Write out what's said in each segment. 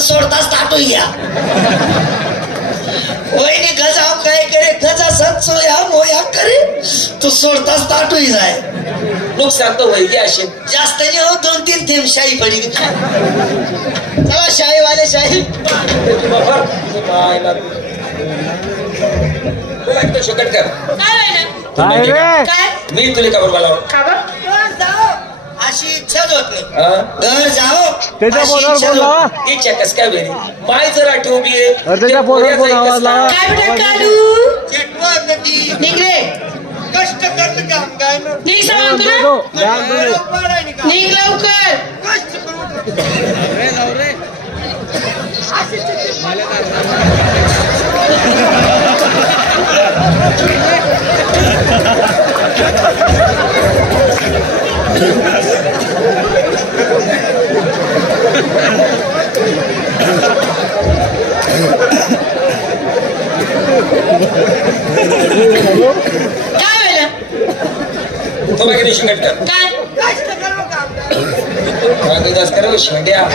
तर सोडताच ताटू या वहिनी गजाव काय करे गजा सत्सो या मोया करे तू सोडताच ताटू जाय नुकसान तर वैद्य असे जास्त नाही हो 2-3 थेंब शाही पडी चला शाही वाले शाही शकट कर काय रे मी तुला का बोलाव अशी इच्छाच होत नाही घर जाओ त्याच्या फोनवर फोन लावा इच्छा कस काय वेळी माय जर आठवू बी त्याच्या फोनवर फोन आवाज लावा काय बेटा कालू चिटवत नदी निघले कष्ट करत काम काय ना निघ सांग निघ लवकर कष्ट करू काय वेळा तो बाकी शिंगट कर काय कष्ट करू काम बाकी दास कर शिंग्या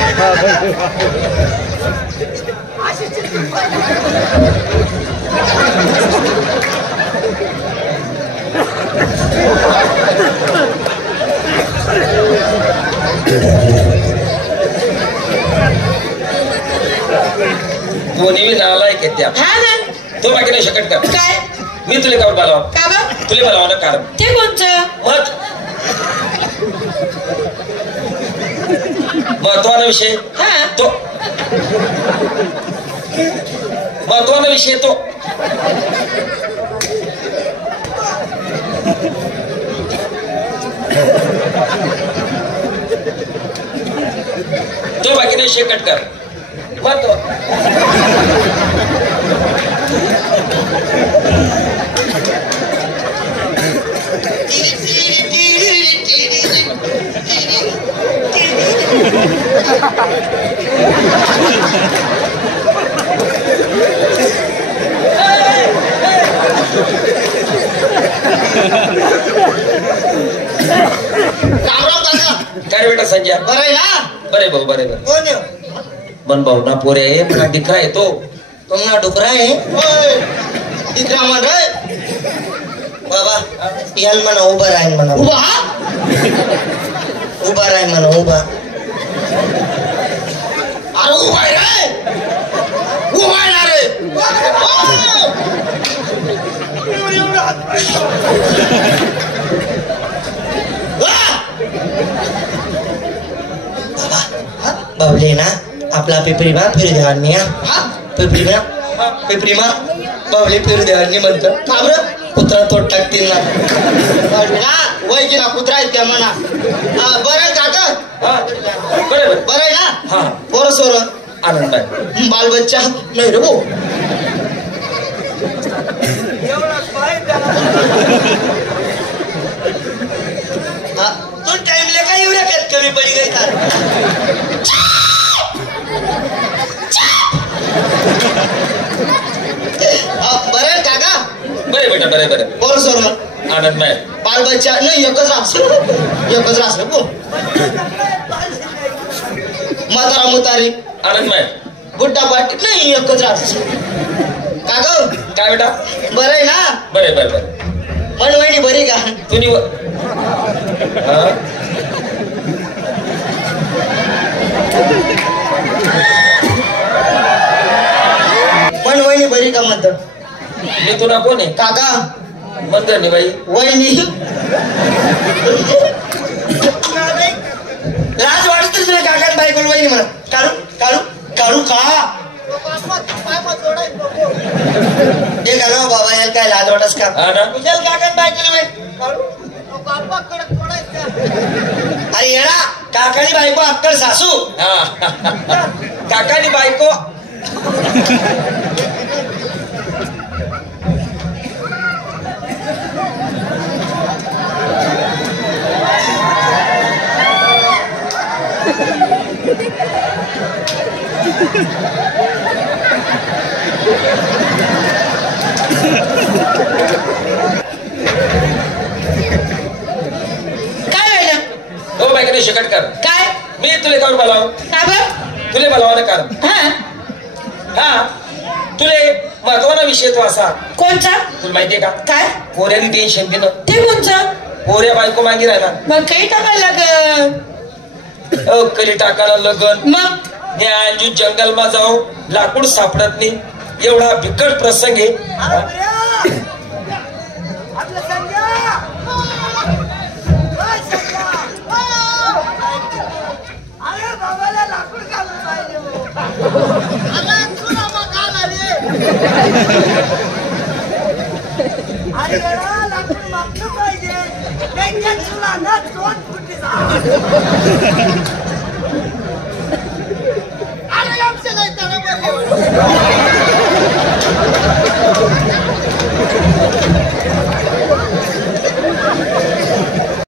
दोन्ही नालायक आहेत त्या हा ना तो बाकी नाही शकत का काय मी तुला का बोलाव का बा तुला बोलाव ना कारण ते कोणचं मत महत्वाचा विषय हा तो महत्वाचा विषय तो तो बाकी नाही शेकट कर मत काय बेटा संजय बरं आहे ना बरे भाऊ बरे बरे कोण आहे? मन भाऊ ना पोरे मला दिखा येतो तुम्हाला डुकरा आहे दिकरा म्हण रे बाबा याल म्हणा उभा राहील म्हणा उभा उभा राहील म्हणा उभा अरे उभा आहे रे उभा आहे ना रे बाबले ना आपला पिपरीमा फिर देवानी पिपरीमा बाबले फिर देवानी म्हणतो का बरं कुत्रा तोड टाकतील ना वय की ना कुत्रा आहेत त्या म्हणा बरं काका बरे बरे बरं आहे ना हा पोरं सोर आनंद आहे बाल बच्चा नाही रे भाऊ तू टाइमले काय एवढ्या कमी पडी गई बरं काका बरे बेटा बरे बरे पोरं सोर आनंद आहे बाल बच्चा नाही एकच राहस भाऊ म्हातारा मुतारी आनंद आहे गुड्डा पाटील नाही एकच राहस काका काय बेटा बरं आहे ना बरे बरे बरे पण वहिनी बरी का तुम्ही पण वहिनी बरी का म्हणत मी तुला कोण आहे काका मंदिर नाही बाई वहिनी लाज वाटत तुला काका बायकोल वहिनी म्हणत काढू काढू काढू का ते का ना बाबा याला काय लाज वाटस का हा ना कुशल काका बायकोल अरे येडा काकानी बायको अक्कल सासू काकानी बायको काय वेळा हो बायकडे शकट कर काय मी तुला कावर बोलाव का बरं तुले बोलावं कारण हा हा तुले महत्वाचा विषय तो असा कोणचा तुला माहितीये का काय पोऱ्याने टेन्शन दिलं ते कोणचं पोऱ्या बायको मागे राहिला मग काही टाकायला लागल करी टाकायला लगन मग या अंजू जंगल मा जाऊ लाकूड सापडत नाही एवढा बिकट प्रसंग आहे पाहिजे